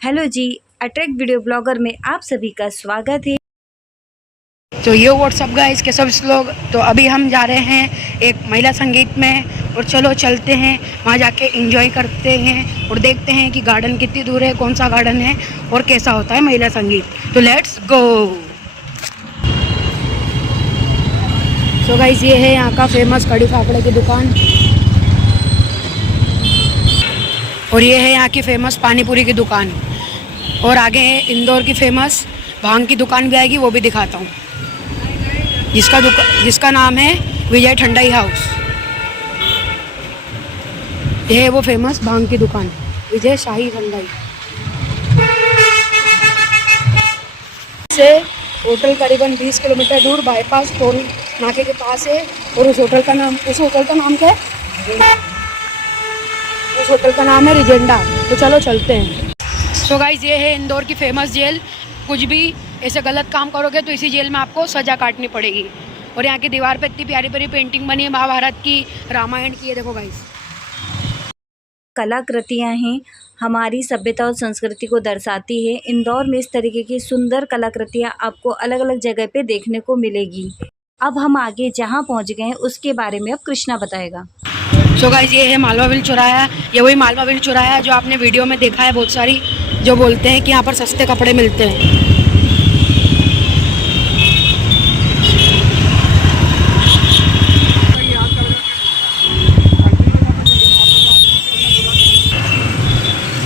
Hello जी, attract video blogger में आप सभी का स्वागत है। तो ये व्हाट्सअप गाइस के सब लोग। तो अभी हम जा रहे हैं एक महिला संगीत में, और चलो चलते हैं वहाँ जाके एंजॉय करते हैं और देखते हैं कि गार्डन कितनी दूर है, कौन सा गार्डन है और कैसा होता है महिला संगीत। तो लेट्स गो। तो गाइस ये है यहाँ का फेमस कड़ी फाफड़े की दुकान, और ये है यहाँ की फेमस पानी पूरी की दुकान, और आगे है इंदौर की फेमस भांग की दुकान भी आएगी, वो भी दिखाता हूँ, जिसका नाम है विजय ठंडाई हाउस। यह है वो फेमस भांग की दुकान, विजय शाही ठंडाई। से होटल करीबन 20 किलोमीटर दूर बाईपास टोल नाके के पास है, और उस होटल का नाम क्या है? उस होटल का नाम है रिजेंडा। तो चलो चलते हैं। सो गाइस ये है इंदौर की फेमस जेल। कुछ भी ऐसे गलत काम करोगे तो इसी जेल में आपको सज़ा काटनी पड़ेगी। और यहाँ की दीवार पे इतनी प्यारी प्यारी पेंटिंग बनी है महाभारत की, रामायण की। ये देखो गाइस, कलाकृतियाँ हैं, हमारी सभ्यता और संस्कृति को दर्शाती है। इंदौर में इस तरीके की सुंदर कलाकृतियाँ आपको अलग अलग जगह पे देखने को मिलेगी। अब हम आगे जहाँ पहुँच गए हैं उसके बारे में अब कृष्णा बताएगा। सो गाइस ये है मालवा व्हील चौराहा। ये वही मालवा व्हील चौराहा है जो आपने वीडियो में देखा है, बहुत सारी जो बोलते हैं कि यहाँ पर सस्ते कपड़े मिलते हैं।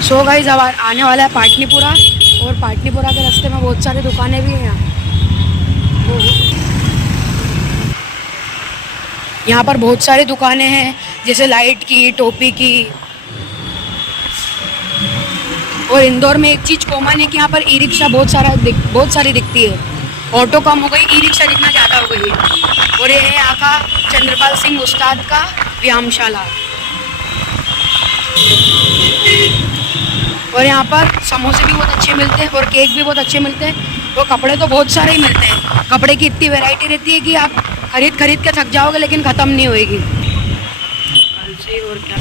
सो गाइस अब आने वाला है पाटनीपुरा, और पाटनीपुरा के रास्ते में बहुत सारी दुकानें भी हैं। यहाँ पर बहुत सारी दुकानें हैं, जैसे लाइट की, टोपी की। और इंदौर में एक चीज़ कॉमन है कि यहाँ पर ई रिक्शा बहुत सारी दिखती है। ऑटो कम हो गई, ई रिक्शा दिखना ज़्यादा हो गई है। और ये है यहाँ का चंद्रपाल सिंह उस्ताद का व्यायामशाला। और यहाँ पर समोसे भी बहुत अच्छे मिलते हैं और केक भी बहुत अच्छे मिलते हैं। और कपड़े तो बहुत सारे ही मिलते हैं। कपड़े की इतनी वैरायटी रहती है कि आप खरीद के थक जाओगे, लेकिन ख़त्म नहीं होएगी। और क्या,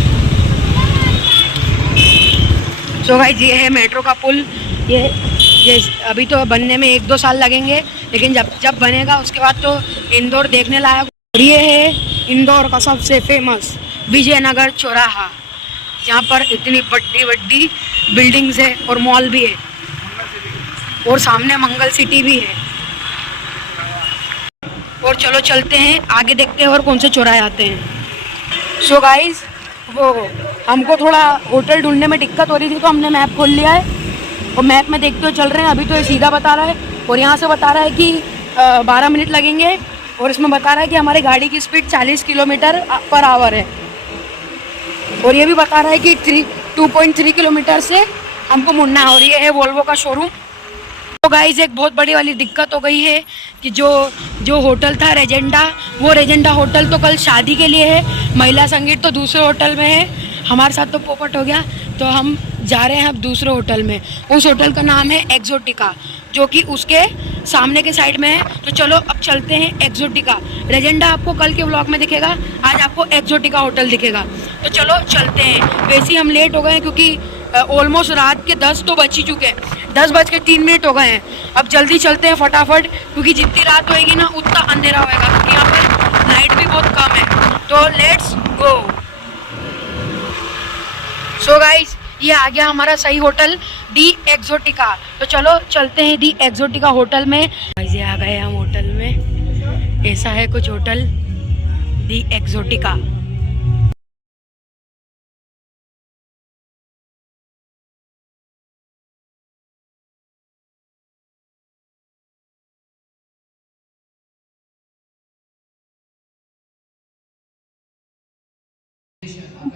सो गाइस ये है मेट्रो का पुल। ये अभी तो बनने में 1-2 साल लगेंगे, लेकिन जब बनेगा उसके बाद तो इंदौर देखने लायक। और ये है इंदौर का सबसे फेमस विजयनगर चौराहा, जहाँ पर इतनी बड़ी बिल्डिंग्स है और मॉल भी है, और सामने मंगल सिटी भी है। और चलो चलते हैं आगे, देखते हैं और कौन से चौराहे आते हैं। सो गाइस वो हमको थोड़ा होटल ढूंढने में दिक्कत हो रही थी, तो हमने मैप खोल लिया है और मैप में देखते हुए चल रहे हैं। अभी तो ये सीधा बता रहा है, और यहाँ से बता रहा है कि 12 मिनट लगेंगे, और इसमें बता रहा है कि हमारी गाड़ी की स्पीड 40 किलोमीटर पर आवर है। और ये भी बता रहा है कि 2.3 किलोमीटर से हमको मुड़ना है। और ये है वोल्वो का शोरूम। तो गाइस एक बहुत बड़ी वाली दिक्कत हो गई है कि जो होटल था रेजेंडा, वो रेजेंडा होटल तो कल शादी के लिए है, महिला संगीत तो दूसरे होटल में है। हमारे साथ तो पोपट हो गया, तो हम जा रहे हैं अब दूसरे होटल में। उस होटल का नाम है एक्सोटिका, जो कि उसके सामने के साइड में है। तो चलो अब चलते हैं एक्सोटिका। रेजेंडा आपको कल के व्लॉग में दिखेगा, आज आपको एक्सोटिका होटल दिखेगा। तो चलो चलते हैं। वैसे ही हम लेट हो गए हैं, क्योंकि ऑलमोस्ट रात के 10 तो बज ही चुके हैं, 10:03 हो गए हैं। अब जल्दी चलते हैं फटाफट, क्योंकि जितनी रात होएगी ना उतना अंधेरा होएगा, क्योंकि यहाँ पर लाइट भी बहुत कम है। तो लेट्स गो। सो गाइस ये आ गया हमारा सही होटल, दी एक्सोटिका। तो चलो चलते हैं दी एक्सोटिका होटल में। ये आ गए हम होटल में, ऐसा है कुछ होटल दी एक्सोटिका।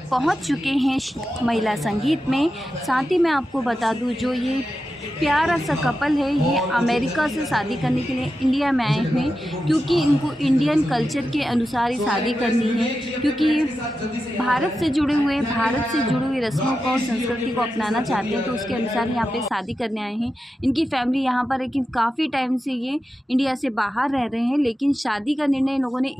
पहुंच चुके हैं महिला संगीत में। साथ ही मैं आपको बता दूं, जो ये प्यारा सा कपल है, ये अमेरिका से शादी करने के लिए इंडिया में आए हैं, क्योंकि इनको इंडियन कल्चर के अनुसार ही शादी करनी है। क्योंकि ये भारत से जुड़े हुई रस्मों को और संस्कृति को अपनाना चाहते हैं, तो उसके अनुसार यहाँ पे शादी करने आए हैं। इनकी फैमिली यहाँ पर, लेकिन काफ़ी टाइम से ये इंडिया से बाहर रह रहे हैं, लेकिन शादी का निर्णय इन लोगों ने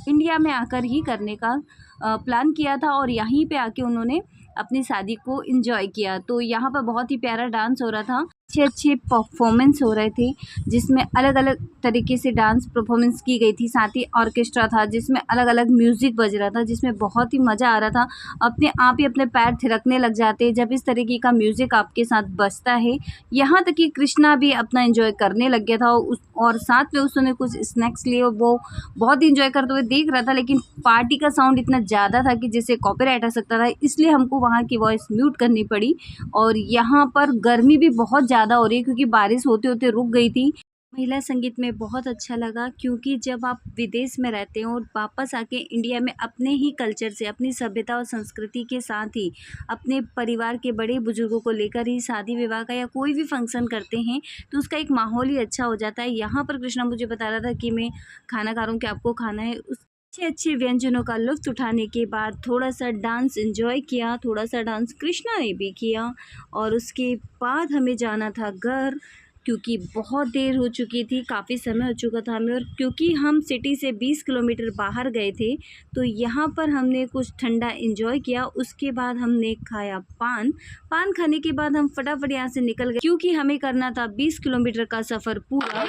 इंडिया में आकर ही करने का प्लान किया था, और यहीं पे आके उन्होंने अपनी शादी को एंजॉय किया। तो यहाँ पर बहुत ही प्यारा डांस हो रहा था, अच्छे अच्छे परफॉर्मेंस हो रहे थे जिसमें अलग अलग तरीके से डांस परफॉर्मेंस की गई थी। साथ ही ऑर्केस्ट्रा था जिसमें अलग अलग म्यूज़िक बज रहा था, जिसमें बहुत ही मज़ा आ रहा था। अपने आप ही अपने पैर थिरकने लग जाते हैं जब इस तरीके का म्यूज़िक आपके साथ बजता है। यहाँ तक कि कृष्णा भी अपना एंजॉय करने लग गया था और साथ में उसने कुछ स्नैक्स लिए और वो बहुत ही एंजॉय करते हुए देख रहा था। लेकिन पार्टी का साउंड इतना ज़्यादा था कि जिससे कॉपीराइट आ सकता था, इसलिए हमको वहाँ की वॉइस म्यूट करनी पड़ी। और यहाँ पर गर्मी भी बहुत ज़्यादा हो रही है क्योंकि बारिश होते होते रुक गई थी। महिला संगीत में बहुत अच्छा लगा क्योंकि जब आप विदेश में रहते हैं और वापस आके इंडिया में अपने ही कल्चर से, अपनी सभ्यता और संस्कृति के साथ ही अपने परिवार के बड़े बुजुर्गों को लेकर ही शादी विवाह का या कोई भी फंक्शन करते हैं तो उसका एक माहौल ही अच्छा हो जाता है। यहाँ पर कृष्णा मुझे बता रहा था कि मैं खाना खा रहा हूँ कि आपको खाना है। उस अच्छे अच्छे व्यंजनों का लुत्फ़ उठाने के बाद थोड़ा सा डांस एंजॉय किया, थोड़ा सा डांस कृष्णा ने भी किया और उसके बाद हमें जाना था घर क्योंकि बहुत देर हो चुकी थी, काफ़ी समय हो चुका था हमें। और क्योंकि हम सिटी से 20 किलोमीटर बाहर गए थे तो यहाँ पर हमने कुछ ठंडा एंजॉय किया। उसके बाद हमने खाया पान खाने के बाद हम फटाफट यहाँ से निकल गए क्योंकि हमें करना था 20 किलोमीटर का सफ़र पूरा।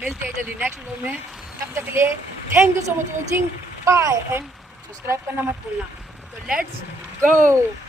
मिलते हैं जल्दी नेक्स्ट वीडियो में, तब तक के लिए thank you so much watching, bye and subscribe करना मत भूलना। तो लेट्स गो।